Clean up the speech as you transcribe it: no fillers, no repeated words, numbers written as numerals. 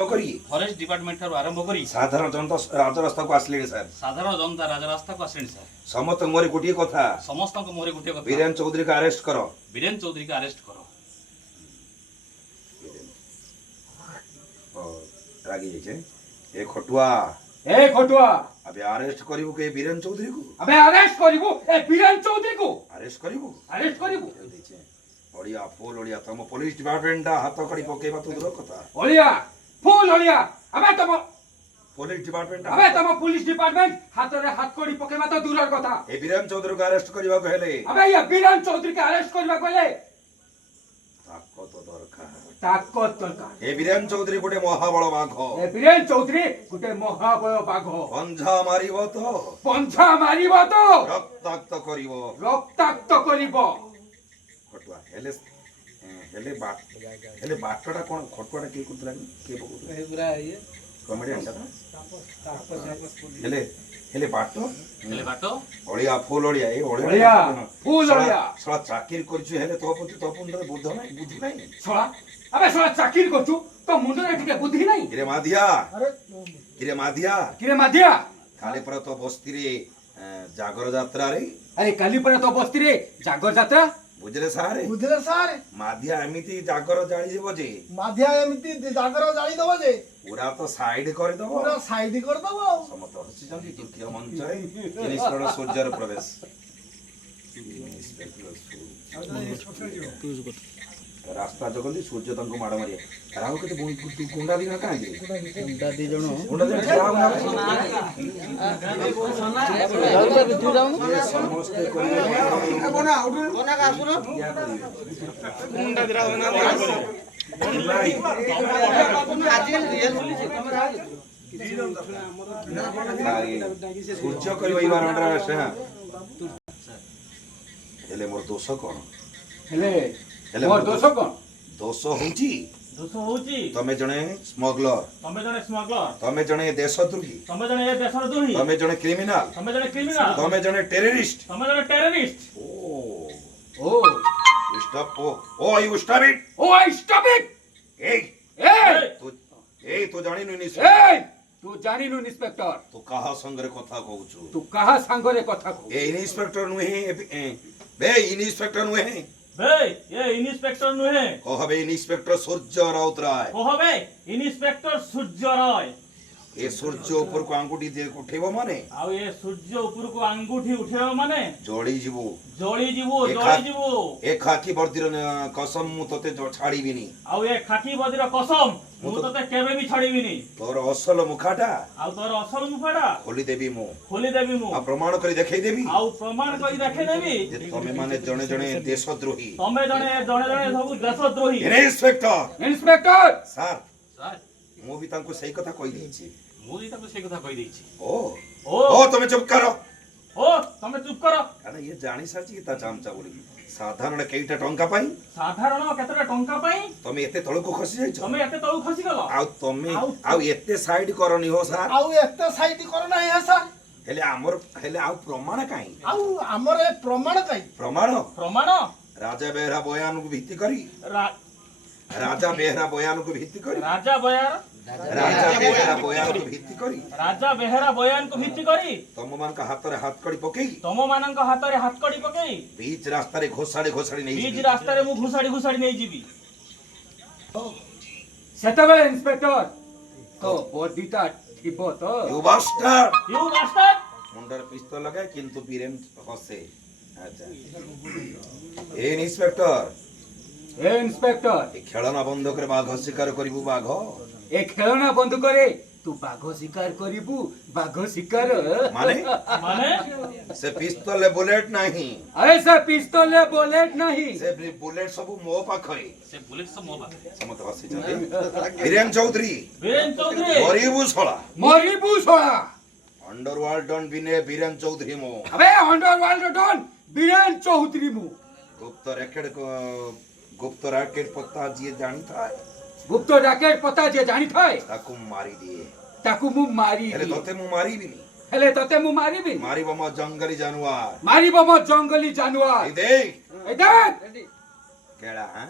forest department आरंभ करी साधारण जनता राजरास्ता को आसले सर साधारण जनता राजरास्ता को आसले सर समस्त मोरे गोटे कथा समस्त मोरे गोटे कथा बीरेन चौधरी को अरेस्ट करो बीरेन चौधरी को अरेस्ट करो रागी जे ए खटुआ अबे अरेस्ट करिवु के बीरेन चौधरी को अबे अरेस्ट करिवु ए बीरेन चौधरी को अरेस्ट करिवु देचे ओडिया फुल ओडिया तम पुलिस डिपार्टमेंट हाथ कड़ी पकेबा तो दूर कथा ओलिया फुल ओलिया अबे तम पुलिस डिपार्टमेंट पुलिस डिपार्टमेंट हाथ रे हाथ कड़ी पकेबा तो दूर कथा ए बीरेन चौधरी को अरेस्ट करिवा को हेले अबे ये बीरेन चौधरी के अरेस्ट करिवा को हेले ताकत दरकार ए बीरेन चौधरी गोटे महाबल बाघ ए बीरेन चौधरी गोटे महाबल बाघ पंझा मारिबो तो रक्ताक्त करिवो खटुआ हेले बाटटा कोन खटुआटा के कुतला के पकुतला ए पूरा ये कॉमेडी हेले बाटो ओडिया फुल ओडिया ए ओडिया फुल ओडिया सला चाकिर करछु हेले तो पुंदर बुद्ध नाही सला अबे सला चाकिर करछु तो मुंडरे टिके बुद्धि नाही किरे माधिया काले पर तो बस्ती रे जागर यात्रा रे अरे काली पर तो बस्ती रे जागर यात्रा बुझले सारे माधिया एमिति जागर जाळी जेबो जे माधिया एमिति जागर जाळी दबो जे पूरा तो साइड कर दबो पूरा साइड कर दबो समत हसी जंगी दुखिया मंच है जिनिसर सूर्यर प्रवेश रास्ता जगली सूर्य तंको माड मारिया राहु के तो गुंडा दिना काहे गुंडा दी जणो समस्त सूर्य करियो ई बार से हेले मोर दोष कोन हेले मोर दोष कोन दोष होउची तमे जणे स्मगलर तमे जणे देशद्रोही तमे जणे क्रिमिनल तमे जणे टेररिस्ट ओ स्टॉप ओ यू स्टॉप इट तू जानी नु इंस्पेक्टर तू कहा संगरे कथा कहूछु तू कहा संगरे कथा कहू ए इंस्पेक्टर नुहे कहबे इंस्पेक्टर सूर्य राय ए सूर्य ऊपर को अंगूठी दे उठेबो माने जळी जीवो ए खाकी वर्दीर कसम मु तते छाड़ीबिनी तोर असल मुखाटा खोली देबी मु आ प्रमाण करी देखै देबी जे तमे माने जणे जणे देशद्रोही इंस्पेक्टर सर मु भी तांको सही कथा कहि दैछि ओ तमे चुप करो अरे ये जानी साची ता चामचा बोली साधारण केइटा टंका पाई तमे एते तळको खसी जाइछो आ तमे एते साइड करनी हो सर हेले आ प्रमाण काई प्रमाण राजा बेहरा बयान को भित्ति करी राजा बेहरा बयान को भित्ति करी तम मान का हाथ रे हाथ कड़ी पकेई बीच रास्ता रे घोसाड़ी नहीं जीवी सेतबे इंस्पेक्टर तो बॉडीटा थिबो तो यू बास्टर्ड मुंडर पिस्तौल लगाए किंतु बीरेन हसे अच्छा ए इंस्पेक्टर खेलना बंद करे बाघ शिकार करिबु बाघ ए खेलना बंद करे तू बाघ शिकार करिबु बाघ शिकार माने से पिस्तौल ले बुलेट नहीं अरे से पिस्तौल ले बुलेट नहीं से बुलेट सब मो पाखरे समत हसी जंदी बीरेन चौधरी मरिबु सोला अंडरवर्ल्ड डॉन बिने बीरेन चौधरी मो अबे अंडरवर्ल्ड डॉन बीरेन चौधरी मो गुप्त रैकेट पता जे जानी था ताकू मारी दिए ताकू मु मारी हेले तते मु मारीबिनी मारिबो म जंगली जानवर ए देख केड़ा हां